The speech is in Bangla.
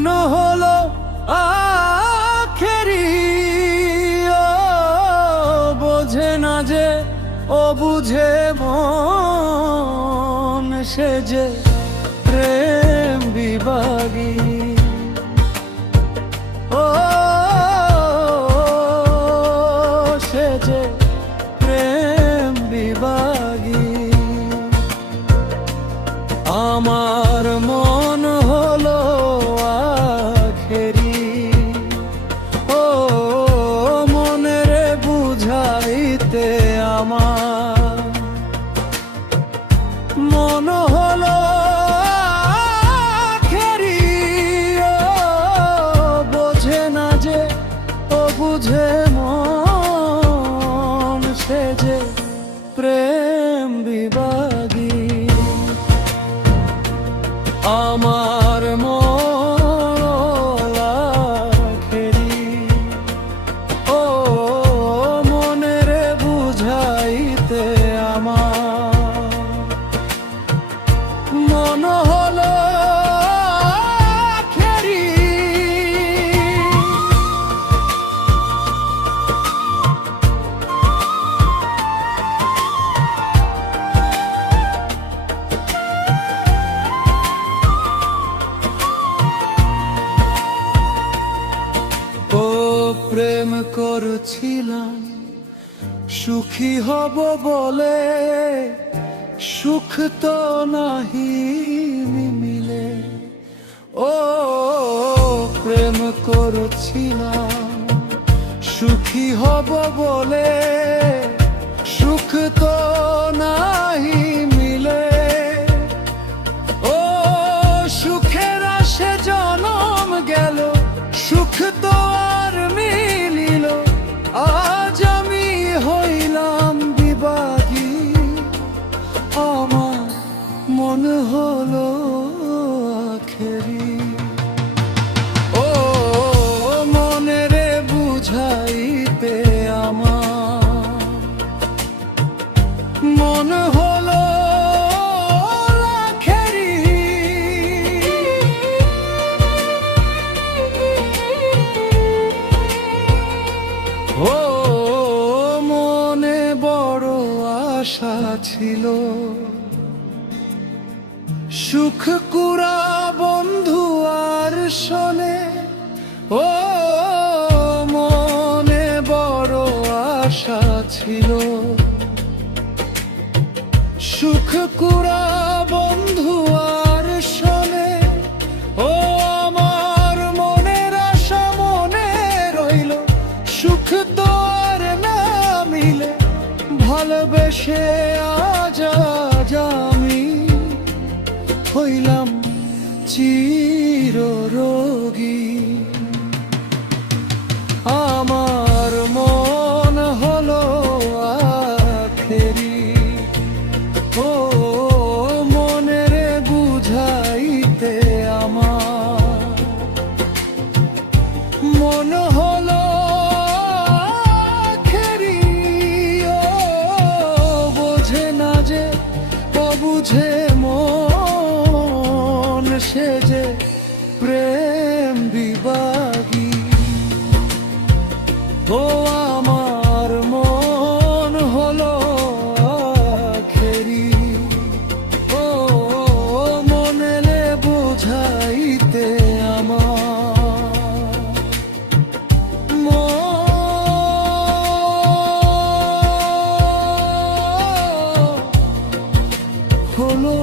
মন হলো আখেরি, ও বোঝে না যে ও বুঝে মন, সে যে প্রেম বিভাগী। ও সে যে প্রেম বিভাগী। আমার মন হলো আখেরি, ও মনের বুঝাইতে আমার মন হলো আখেরি, ও বোঝে না যে ও বুঝে মন, সে যে প্রেম বিভাগী। আমার মন আখেরি, ও মনের বুঝাইতে আমার মন হলো আখেরি। ও প্রেম করছিলাম সুখী হব বলে, সুখ তো নাহি মিলে। ও প্রেম করছিলাম সুখী হব বলে, সুখ তো নাহি মিলে। ও সুখের আশে জনম গেল, সুখ তো আর মিলিল। আজ আমি হইলাম বিভাগী, আমার মন হলো আখেরি। ও মনের বুঝাইতে আমার মন হলো আখেরি। ও মনে বড় আশা ছিল, সুখ কুড়া বন্ধু আর শোনে। ও মনে বড় আশা ছিল, সুখ কুড়া বন্ধু আর শোনে। ও আমার মনের আশা মনে রইল, সুখ তো আর না মিলে। ভালোবেসে আজ আজ আমি হইলাম চিররোগী। আমার মন হলো আখেরি, ও মনের বুঝাইতে আমার মন হলো আখেরি। ও বোঝে না যে ও বুঝে মন, সে যে প্রেম বিভাগী। ও আমার মন হলো আখেরি, ও মনের বুঝাইতে আমার মন হলো